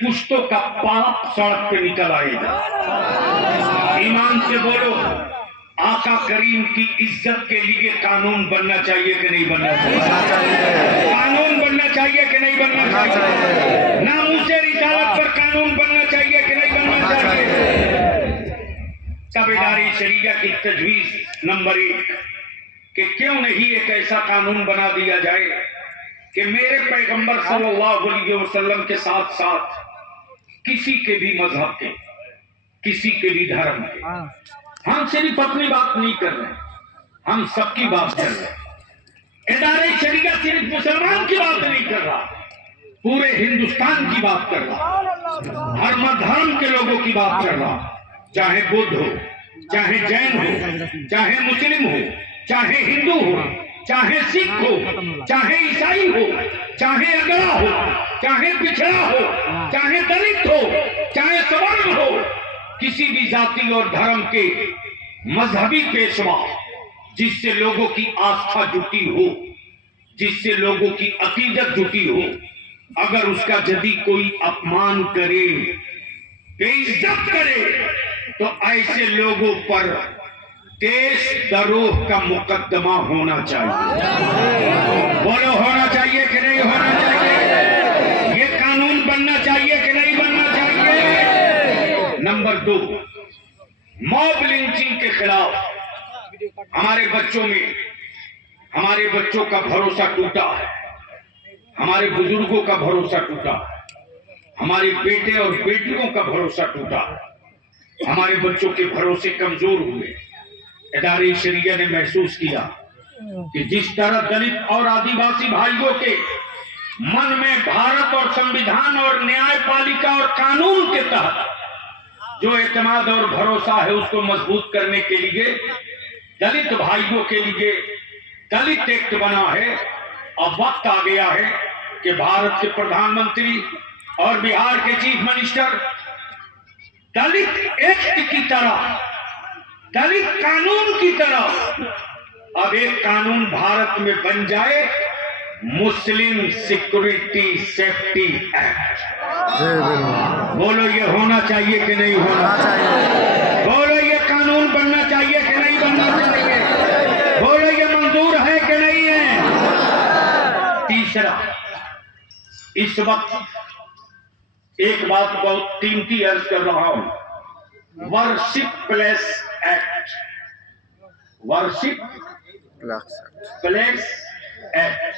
पुश्तों का पाप सड़क पे निकल आएगा। ईमान से बोलो, आका करीम की इज्जत के लिए कानून बनना चाहिए कि नहीं बनना चाहिए? कानून बनना चाहिए कि नहीं बनना चाहिए? नामूसे रिसालत पर कानून बनना चाहिए कि नहीं बनना चाहिए? ताबेदारी शरीया की तजवीज नंबर 1 कि क्यों नहीं एक ऐसा कानून बना दिया जाए कि मेरे पैगंबर सल्लल्लाहु अलैहि वसल्लम के साथ साथ किसी के भी मजहब के, किसी के भी धर्म के, हम सिर्फ अपनी बात नहीं कर रहे, हम सबकी बात कर रहे हैं। इदारे शरीया सिर्फ मुसलमान की बात नहीं कर रहा, पूरे हिंदुस्तान की बात कर रहा, हर धर्म के लोगों की बात कर रहा, चाहे बुद्ध हो, चाहे जैन हो, चाहे मुस्लिम हो, चाहे हिंदू हो, चाहे सिख हो, चाहे ईसाई हो, चाहे अगला हो, चाहे पिछड़ा हो, चाहे दलित हो, चाहे सवर्ण हो, किसी भी जाति और धर्म के मजहबी पेशवा जिससे लोगों की आस्था जुटी हो, जिससे लोगों की अकीदत जुटी हो, अगर उसका यदि कोई अपमान करे, बेइज्जत करे, तो ऐसे लोगों पर देशद्रोह का मुकदमा होना चाहिए। बोलो, होना चाहिए कि नहीं होना चाहिए? ये कानून बनना चाहिए कि नहीं बनना चाहिए? नंबर 2, मॉब लिंचिंग के खिलाफ हमारे बच्चों में, हमारे बच्चों का भरोसा टूटा है, हमारे बुजुर्गों का भरोसा टूटा, हमारे बेटे और बेटियों का भरोसा टूटा, हमारे बच्चों के भरोसे कमजोर हुए। इदारे शरीया ने महसूस किया कि जिस तरह दलित और आदिवासी भाइयों के मन में भारत और संविधान और न्यायपालिका और कानून के तहत जो एतमाद और भरोसा है, उसको मजबूत करने के लिए दलित भाइयों के लिए दलित एक्ट बना है। अब वक्त आ गया है कि भारत के प्रधानमंत्री और बिहार के चीफ मिनिस्टर दलित एक्ट की तरह, दलित कानून की तरह अब एक कानून भारत में बन जाए, मुस्लिम सिक्योरिटी सेफ्टी एक्ट। बोलो, ये होना चाहिए कि नहीं होना चाहिए? बोलो, ये कानून बनना चाहिए कि नहीं बनना चाहिए? बोलो, ये मंजूर है कि नहीं है? तीसरा, इस वक्त एक बात बहुत कीमती अर्ज कर रहा हूं, worship place act, worship place act,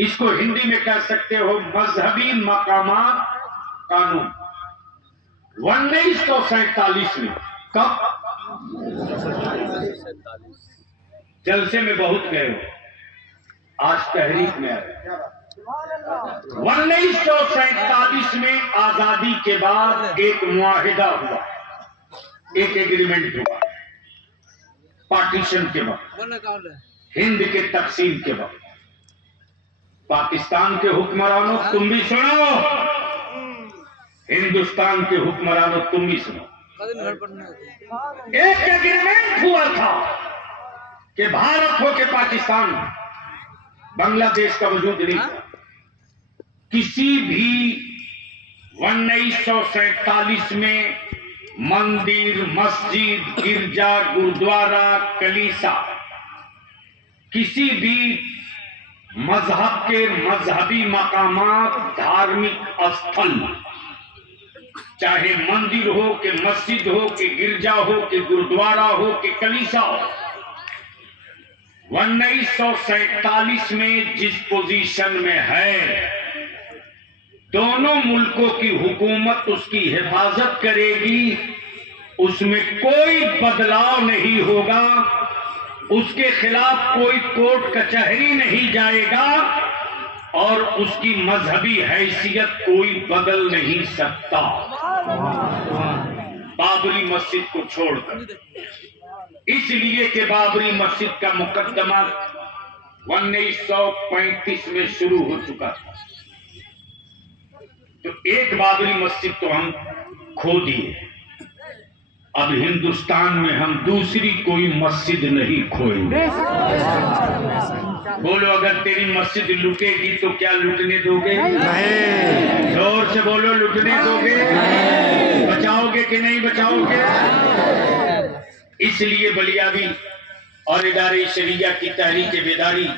इसको हिंदी में कह सकते हो मजहबी मकामात कानून। 1947 में, कब? जलसे में बहुत गए हो, आज तहरीक में आए। 1947 में आजादी के बाद एक मुआहिदा हुआ, एक एग्रीमेंट हुआ, पार्टीशन के बाद, हिंद के तकसीम के बाद। पाकिस्तान के हुक्मरानों तुम भी सुनो, हिंदुस्तान के हुक्मरानों तुम भी सुनो। एक एग्रीमेंट हुआ था कि भारत हो के पाकिस्तान, बांग्लादेश का वजूद नहीं था। किसी भी 1947 में मंदिर, मस्जिद, गिरजा, गुरुद्वारा, कलीसा, किसी भी मजहब के मजहबी मकामात, धार्मिक स्थल, चाहे मंदिर हो कि मस्जिद हो कि गिरजा हो कि गुरुद्वारा हो कि कलीसा हो, 1947 में जिस पोजीशन में है, दोनों मुल्कों की हुकूमत उसकी हिफाजत करेगी, उसमें कोई बदलाव नहीं होगा, उसके खिलाफ कोई कोर्ट कचहरी नहीं जाएगा और उसकी मजहबी हैसियत कोई बदल नहीं सकता। बाबरी मस्जिद को छोड़कर, इसलिए कि बाबरी मस्जिद का मुकदमा 1935 में शुरू हो चुका था, तो एक बाबरी मस्जिद तो हम खो दिए। अब हिंदुस्तान में हम दूसरी कोई मस्जिद नहीं खोएंगे। बोलो, अगर तेरी मस्जिद लुटेगी तो क्या लुटने दोगे? नहीं। जोर से बोलो, लुटने दोगे? बचाओगे कि नहीं बचाओगे? इसलिए बलियावी और इदारे शरिया की तहरीक बेदारी